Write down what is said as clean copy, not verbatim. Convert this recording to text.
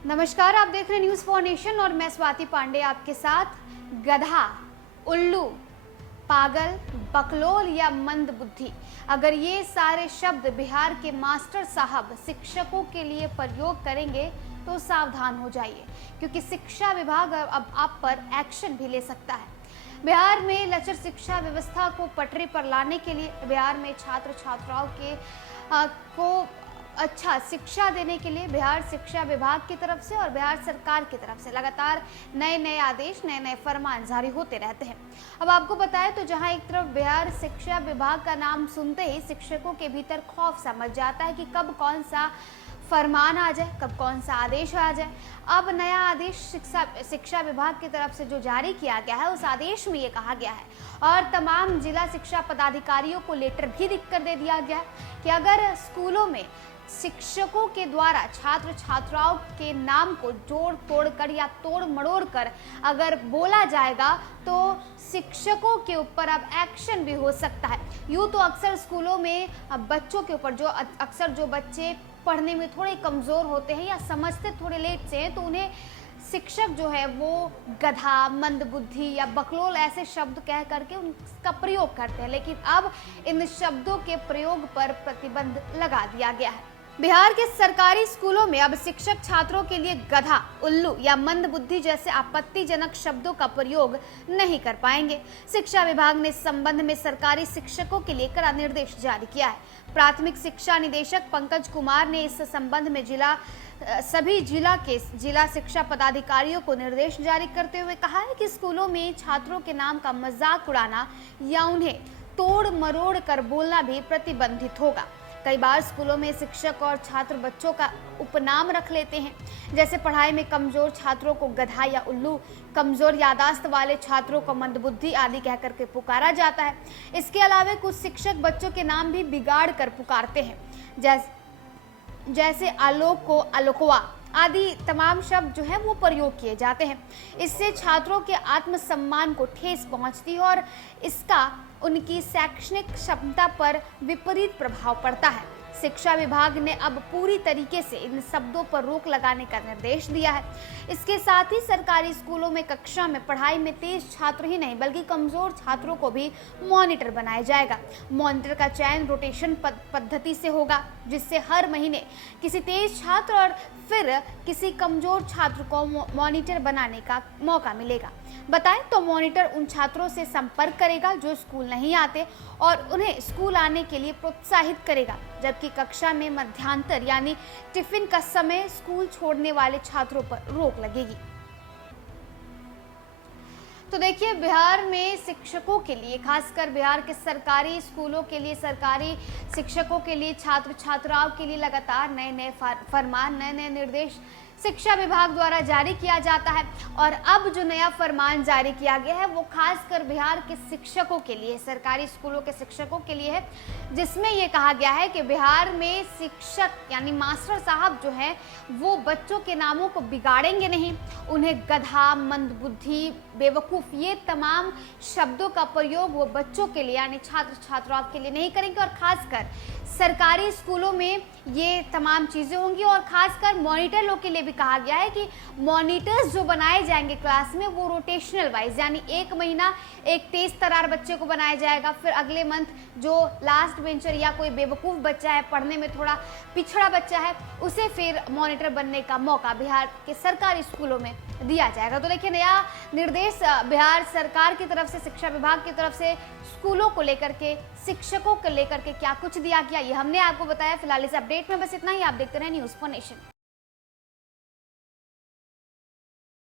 नमस्कार, आप देख रहे हैं न्यूज़ फॉर नेशन और मैं स्वाति पांडे आपके साथ। गधा, उल्लू, पागल, बकलोल या मंदबुद्धि, अगर ये सारे शब्द बिहार के मास्टर साहब शिक्षकों के लिए प्रयोग करेंगे तो सावधान हो जाइए, क्योंकि शिक्षा विभाग अब आप पर एक्शन भी ले सकता है। बिहार में लचर शिक्षा व्यवस्था को पटरी पर लाने के लिए बिहार में छात्र छात्राओं को अच्छा शिक्षा देने के लिए बिहार शिक्षा विभाग की तरफ से और बिहार सरकार की तरफ से लगातार नए नए आदेश, नए नए फरमान जारी होते रहते हैं। अब आपको बताएं तो जहां एक तरफ बिहार शिक्षा विभाग का नाम सुनते ही शिक्षकों के भीतर खौफ सा मच जाता है कि कब कौन सा फरमान आ जाए, कब कौन सा आदेश आ जाए। अब नया आदेश शिक्षा विभाग की तरफ से जो जारी किया गया है, उस आदेश में ये कहा गया है और तमाम जिला शिक्षा पदाधिकारियों को लेटर भी लिख कर दे दिया गया है कि अगर स्कूलों में शिक्षकों के द्वारा छात्र छात्राओं के नाम को जोड़ तोड़ कर या तोड़ मड़ोड़ कर अगर बोला जाएगा तो शिक्षकों के ऊपर अब एक्शन भी हो सकता है। यूँ तो अक्सर स्कूलों में बच्चों के ऊपर जो बच्चे पढ़ने में थोड़े कमज़ोर होते हैं या समझते थोड़े लेट से हैं, तो उन्हें शिक्षक जो है वो गधा, मंदबुद्धि या बकलोल ऐसे शब्द कह करके उनका प्रयोग करते हैं, लेकिन अब इन शब्दों के प्रयोग पर प्रतिबंध लगा दिया गया है। बिहार के सरकारी स्कूलों में अब शिक्षक छात्रों के लिए गधा, उल्लू या मंदबुद्धि जैसे आपत्तिजनक शब्दों का प्रयोग नहीं कर पाएंगे। शिक्षा विभाग ने इस संबंध में सरकारी शिक्षकों के लिए कड़ा निर्देश जारी किया है। प्राथमिक शिक्षा निदेशक पंकज कुमार ने इस संबंध में सभी जिला शिक्षा पदाधिकारियों को निर्देश जारी करते हुए कहा है कि स्कूलों में छात्रों के नाम का मजाक उड़ाना या उन्हें तोड़ मरोड़ कर बोलना भी प्रतिबंधित होगा। कई बार स्कूलों में शिक्षक और छात्र बच्चों का उपनाम रख लेते हैं, जैसे पढ़ाई में कमजोर छात्रों को गधा या उल्लू, कमजोर यादाश्त वाले छात्रों को मंदबुद्धि आदि कह करके पुकारा जाता है। इसके अलावा कुछ शिक्षक बच्चों के नाम भी बिगाड़ कर पुकारते हैं, जैसे आलोक को आलोकवा आदि तमाम शब्द जो है वो प्रयोग किए जाते हैं। इससे छात्रों के आत्मसम्मान को ठेस पहुंचती है और इसका उनकी शैक्षणिक क्षमता पर विपरीत प्रभाव पड़ता है। शिक्षा विभाग ने अब पूरी तरीके से इन शब्दों पर रोक लगाने का निर्देश दिया है। इसके साथ ही सरकारी स्कूलों में कक्षा में पढ़ाई में तेज छात्र ही नहीं बल्कि कमजोर छात्रों को भी मॉनिटर बनाया जाएगा। मॉनिटर का चयन रोटेशन पद्धति से होगा, जिससे हर महीने किसी तेज छात्र और फिर किसी कमजोर छात्र को मॉनिटर बनाने का मौका मिलेगा। बताएं तो मॉनिटर उन छात्रों से संपर्क करेगा जो स्कूल नहीं आते और उन्हें स्कूल आने के लिए प्रोत्साहित करेगा, जबकि कक्षा में मध्यांतर यानी टिफिन का समय स्कूल छोड़ने वाले छात्रों पर रोक लगेगी। तो देखिए, बिहार में शिक्षकों के लिए, खासकर बिहार के सरकारी स्कूलों के लिए, सरकारी शिक्षकों के लिए, छात्र छात्राओं के लिए लगातार नए नए फरमान, नए नए निर्देश शिक्षा विभाग द्वारा जारी किया जाता है। और अब जो नया फरमान जारी किया गया है वो खासकर बिहार के शिक्षकों के लिए, सरकारी स्कूलों के शिक्षकों के लिए है, जिसमें ये कहा गया है कि बिहार में शिक्षक यानी मास्टर साहब जो हैं वो बच्चों के नामों को बिगाड़ेंगे नहीं, उन्हें गधा, मंदबुद्धि, बेवकूफ़ ये तमाम शब्दों का प्रयोग वो बच्चों के लिए यानी छात्र छात्राओं के लिए नहीं करेंगे। और खासकर सरकारी स्कूलों में ये तमाम चीज़ें होंगी और खासकर मॉनिटर लोग के लिए भी कहा गया है कि मॉनिटर्स जो बनाए जाएंगे क्लास में वो रोटेशनल वाइज यानी एक महीना एक तेज तर्रार बच्चे को बनाया जाएगा, फिर अगले मंथ जो लास्ट बेंचर या कोई बेवकूफ़ बच्चा है, पढ़ने में थोड़ा पिछड़ा बच्चा है, उसे फिर मॉनिटर बनने का मौका बिहार के सरकारी स्कूलों में दिया जाएगा। तो देखिए, नया निर्देश बिहार सरकार की तरफ से, शिक्षा विभाग की तरफ से स्कूलों को लेकर के, शिक्षकों को लेकर के क्या कुछ दिया गया, ये हमने आपको बताया। फिलहाल इस अपडेट में बस इतना ही। आप देखते रहें न्यूज़ फॉर नेशन।